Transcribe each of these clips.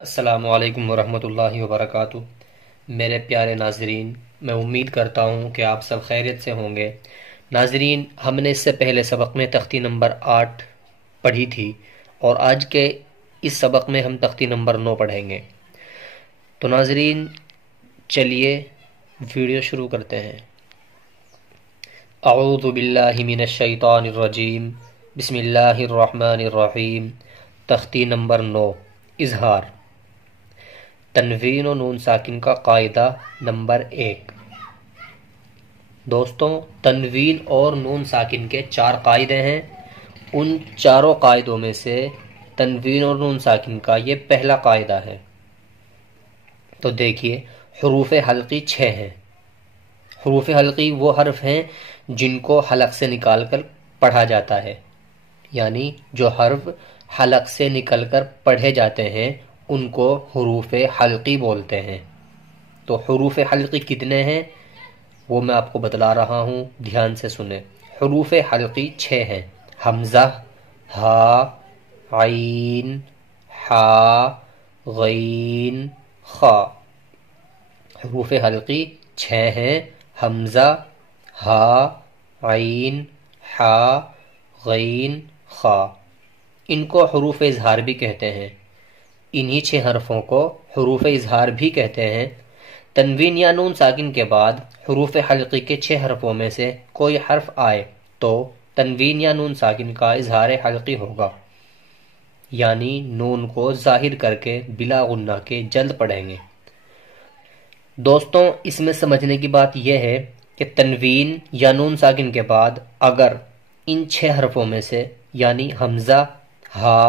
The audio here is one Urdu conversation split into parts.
السلام علیکم ورحمۃ اللہ وبرکاتہ۔ میرے پیارے ناظرین، میں امید کرتا ہوں کہ آپ سب خیریت سے ہوں گے۔ ناظرین، ہم نے اس سے پہلے سبق میں تختی نمبر 8 پڑھی تھی، اور آج کے اس سبق میں ہم تختی نمبر 9 پڑھیں گے۔ تو ناظرین، چلیے ویڈیو شروع کرتے ہیں۔ اعوذ باللہ من الشیطان الرجیم، بسم اللہ الرحمن الرحیم۔ تختی نمبر 9، اظہار۔ تنوین و نون ساکن کا قاعدہ نمبر 1۔ دوستوں، تنوین اور نون ساکن کے 4 قاعدے ہیں۔ ان چاروں قاعدوں میں سے تنوین اور نون ساکن کا یہ پہلا قاعدہ ہے۔ تو دیکھیے، حروف حلقی 6 ہیں۔ حروف حلقی وہ حرف ہیں جن کو حلق سے نکال کر پڑھا جاتا ہے، یعنی جو حرف حلق سے نکل کر پڑھے جاتے ہیں ان کو حروف حلقی بولتے ہیں۔ تو حروف حلقی کتنے ہیں وہ میں آپ کو بتلا رہا ہوں، دھیان سے سنیں۔ حروف حلقی 6 ہیں: حمزہ، ہا، عین، حا، غین، خا۔ حروف حلقی 6 ہیں: حمزہ، ہا، عین، حا، غین، خا۔ ان کو حروف اظہار بھی کہتے ہیں۔ انہی 6 حرفوں کو حروف اظہار بھی کہتے ہیں۔ تنوین یا نون ساکن کے بعد حروف حلقی کے 6 حرفوں میں سے کوئی حرف آئے تو تنوین یا نون ساکن کا اظہار حلقی ہوگا، یعنی نون کو ظاہر کر کے بلا غنہ کے جلد پڑھیں گے۔ دوستوں، اس میں سمجھنے کی بات یہ ہے کہ تنوین یا نون ساکن کے بعد اگر ان 6 حرفوں میں سے، یعنی حمزہ، ہا،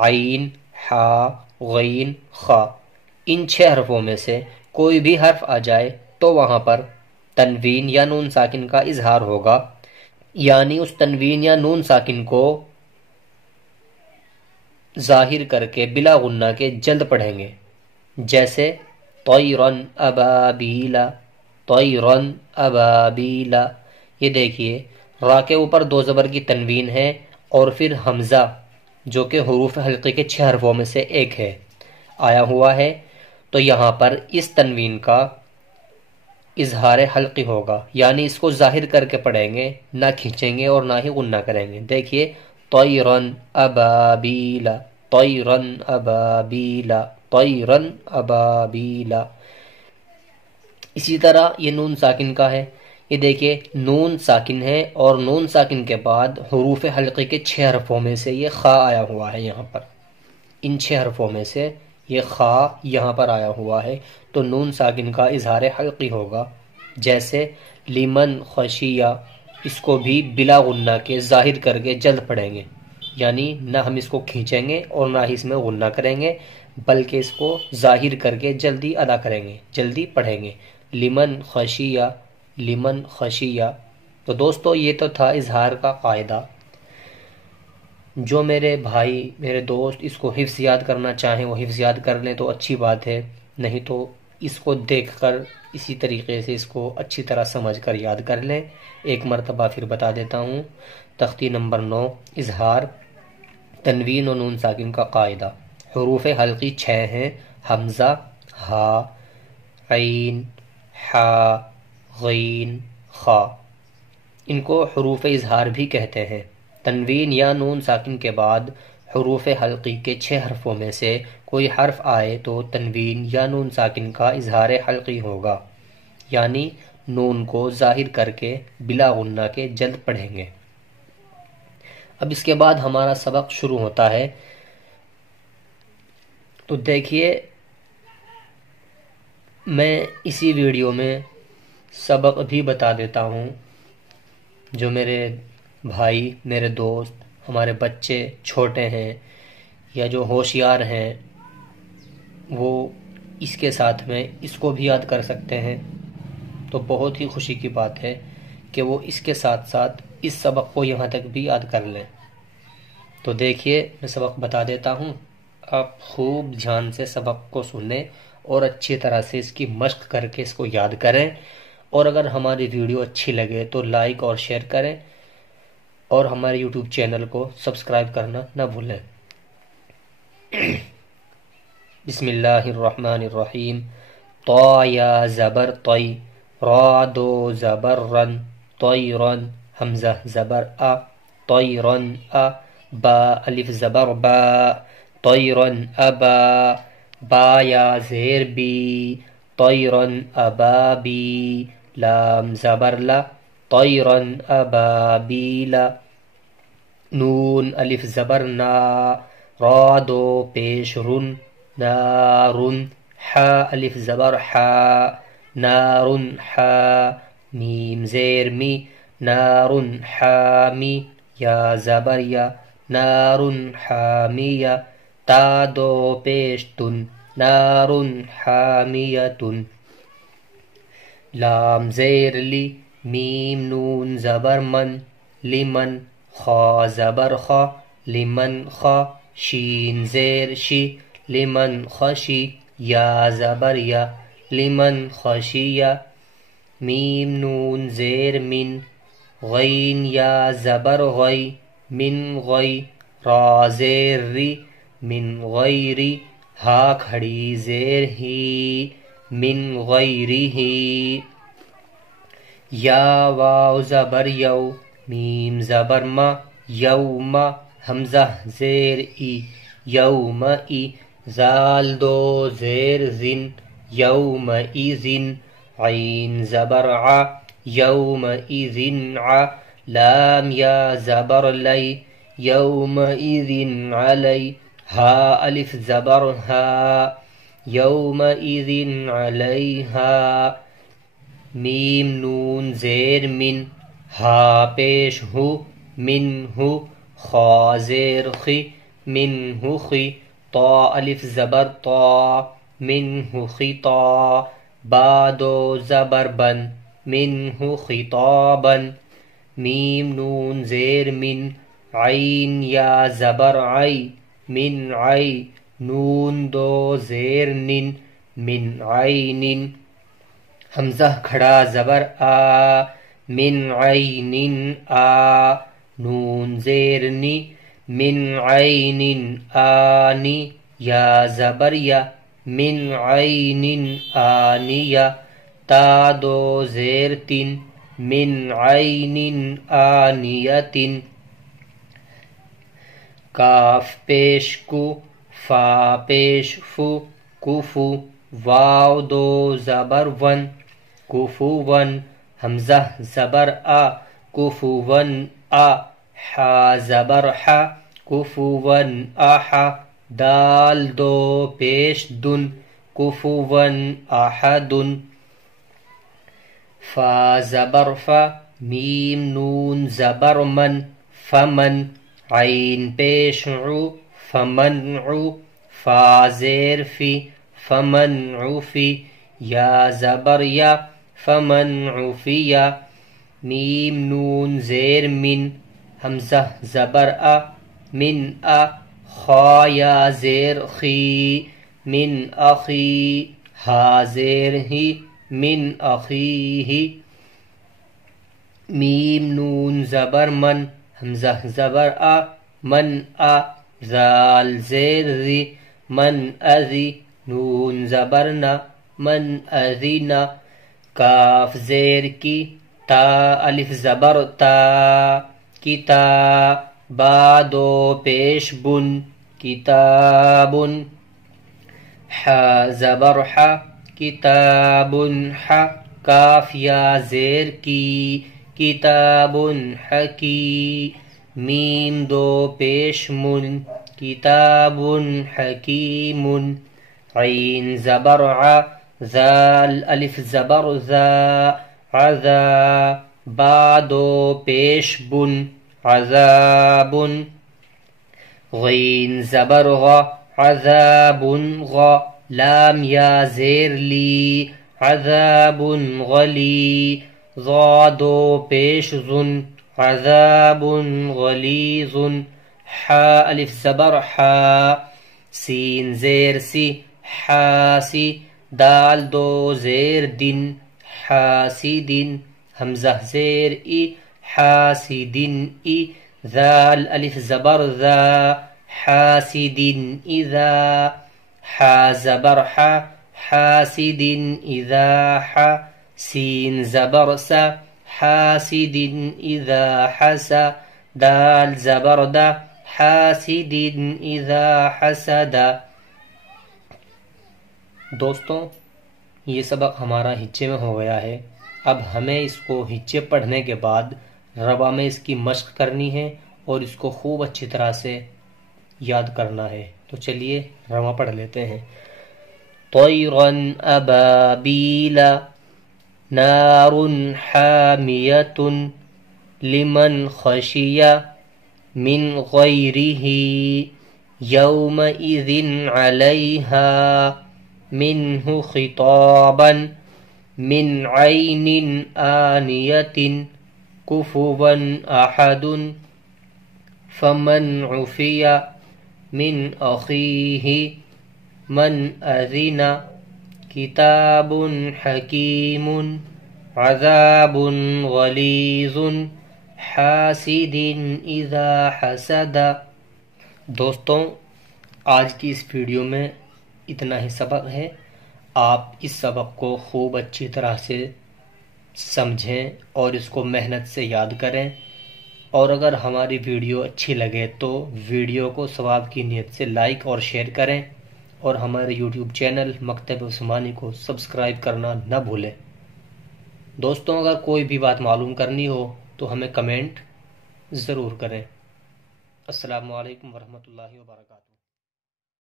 عین، حا، غین، خا، ان 6 حرفوں میں سے کوئی بھی حرف آ جائے تو وہاں پر تنوین یا نون ساکن کا اظہار ہوگا، یعنی اس تنوین یا نون ساکن کو ظاہر کر کے بلا غنہ کے جلد پڑھیں گے، جیسے طیرن ابابیلا، طیرن ابابیلا۔ یہ دیکھیے، را کے اوپر 2 زبر کی تنوین ہے، اور پھر حمزہ جو کہ حروف حلقی کے 6 حرفوں میں سے ایک ہے آیا ہوا ہے، تو یہاں پر اس تنوین کا اظہار حلقی ہوگا، یعنی اس کو ظاہر کر کے پڑھیں گے، نہ کھینچیں گے اور نہ ہی غنہ کریں گے۔ دیکھیے، طیرن ابابیلا، طیرن ابابیلا، طیرن ابابیلا۔ اسی طرح یہ نون ساکن کا ہے۔ یہ دیکھیے، نون ساکن ہے اور نون ساکن کے بعد حروف حلقی کے 6 حرفوں میں سے یہ خا آیا ہوا ہے۔ یہاں پر ان 6 حرفوں میں سے یہ خا یہاں پر آیا ہوا ہے، تو نون ساکن کا اظہار حلقی ہوگا، جیسے لمن خشیہ۔ اس کو بھی بلا غنہ کے ظاہر کر کے جلد پڑھیں گے، یعنی نہ ہم اس کو کھینچیں گے اور نہ ہی اس میں غنہ کریں گے، بلکہ اس کو ظاہر کر کے جلدی ادا کریں گے، جلدی پڑھیں گے۔ لمن خشیہ، لمن خشیہ۔ تو دوستو، یہ تو تھا اظہار کا قاعدہ۔ جو میرے بھائی، میرے دوست اس کو حفظ یاد کرنا چاہیں وہ حفظ یاد کر لیں تو اچھی بات ہے، نہیں تو اس کو دیکھ کر اسی طریقے سے اس کو اچھی طرح سمجھ کر یاد کر لیں۔ ایک مرتبہ پھر بتا دیتا ہوں۔ تختی نمبر 9، اظہار۔ تنوین و نون ساکن کا قاعدہ۔ حروف حلقی 6 ہیں: حمزہ، ہا، عین، حا، غین، خا۔ ان کو حروف اظہار بھی کہتے ہیں۔ تنوین یا نون ساکن کے بعد حروف حلقی کے 6 حرفوں میں سے کوئی حرف آئے تو تنوین یا نون ساکن کا اظہار حلقی ہوگا، یعنی نون کو ظاہر کر کے بلا غنہ کے جلد پڑھیں گے۔ اب اس کے بعد ہمارا سبق شروع ہوتا ہے۔ تو دیکھیے، میں اسی ویڈیو میں سبق بھی بتا دیتا ہوں۔ جو میرے بھائی، میرے دوست، ہمارے بچے چھوٹے ہیں یا جو ہوشیار ہیں، وہ اس کے ساتھ میں اس کو بھی یاد کر سکتے ہیں، تو بہت ہی خوشی کی بات ہے کہ وہ اس کے ساتھ ساتھ اس سبق کو یہاں تک بھی یاد کر لیں۔ تو دیکھیے، میں سبق بتا دیتا ہوں، آپ خوب دھیان سے سبق کو سنیں اور اچھی طرح سے اس کی مشق کر کے اس کو یاد کریں، اور اگر ہماری ویڈیو اچھی لگے تو لائک اور شیئر کریں، اور ہمارے یوٹیوب چینل کو سبسکرائب کرنا نہ بھولیں۔ بسم اللہ الرحمن الرحیم طا یا زبر طی را دو زبر رن طیرن حمزہ زبر طیرن با الف زبر با طیرن ابا با یا زیر بی طیرن ابابی لام زبر لا طیرن ابابیلا نون الف زبر نا را دو پیش رن نارن حا الف زبر حا نارن حا میم زیر می نارن حامی یا زبر یا نارن حامیہ تا دو پیش تن نارن حامیتن لام زیر لی میم نون زبر من لمن خا زبر خا لمن خا شین زیر شی لمن خشی یا زبر یا لمن خشیہ میم نون زیر من غین یا زبر غی من غی را زیر ری من غیری ہا کھڑی زیر ہی من غیری ہی یا واو زبر یو میم زبر ما یوم حمزہ زیر ای یوم ای زال دو زیر زن یوم ایزن عین زبر ع یوم ایزن ع لام یا زبر لی یوم ایزن علی ہا الف زبر ہا یوم ایزن علیہا میم نون زیر من ہا پیش ہو من ہو خا زیر خی من ہو خی طا الف زبر طا من ہو خطا با دو زبر بن من ہو خطابا میم نون زیر من عین یا زبر عی من عی نون دو زیر نن من عین حمزہ کھڑا زبر آ من عین آ نون زیر نی من عین آنی یا زبر یا من عین آنیہ تا دو زیر تن من عین آنیتن کاف پیش کو فا پیش فو کفو واو دو زبر ون کفو ون حمزہ زبر آ کفو ون آ حا زبر حا کفو ون آحا دال دو پیش دن کفو ون آحدن فا زبر فا میم نون زبر من فمن عین پیش عو فمنع فا زیر فی فمنع فی یا زبر یا فمنع فیا میم نون زیر من حمزہ زبر ا من ا خا یا زیر خی من اخی ہا زیر ہی من اخیہ میم نون زبر من حمزہ زبر ا من ا زال زیر ذی من اذی نون زبر نا من اذینا کاف زیر کی تا الف زبر تا کتا با دو پیش بن کتاب حا زبر حا کتاب حا کاف یا زیر کی کتاب حکی میم دو پیش من کتاب حکیم عین زبر ع ذال الف زبر ذا عذا با دو پیش بن عذاب غین زبر غ عذاب غ لام یا زیر لی عذاب غلی ضا دو پیش ظن عذاب غلیظ حا الف زبر حا سین زیر سی حاسی دال دو زیر دن حاسدن حمزہ زیر ای حاسدن ای ذال الف زبر ذا حاسدن اذا حا زبر حا حاسد اذا حا سین زبر سا حاسد اذا حسا دال زبر دا حاسد اذا حسد. دوستوں یہ سبق ہمارا ہچے میں ہو گیا ہے. اب ہمیں اس کو ہچے پڑھنے کے بعد ربا میں اس کی مشق کرنی ہے اور اس کو خوب اچھی طرح سے یاد کرنا ہے. تو چلیے ربا پڑھ لیتے ہیں. طیرا ابابیل نار حامیۃ لمن خشی من غیرہ یومئذ علیہا منہ خطابا من عین آنیۃ کفوا احد فمن عفی من اخیہ من اذن کتاب حکیم عذاب غلیظ حاسد اذا حسد. دوستوں آج کی اس ویڈیو میں اتنا ہی سبق ہے. آپ اس سبق کو خوب اچھی طرح سے سمجھیں اور اس کو محنت سے یاد کریں. اور اگر ہماری ویڈیو اچھی لگے تو ویڈیو کو ثواب کی نیت سے لائک اور شیئر کریں اور ہمارے یوٹیوب چینل مکتب عثمانی کو سبسکرائب کرنا نہ بھولیں. دوستوں اگر کوئی بھی بات معلوم کرنی ہو تو ہمیں کمنٹ ضرور کریں. السلام علیکم ورحمۃ اللہ وبرکاتہ.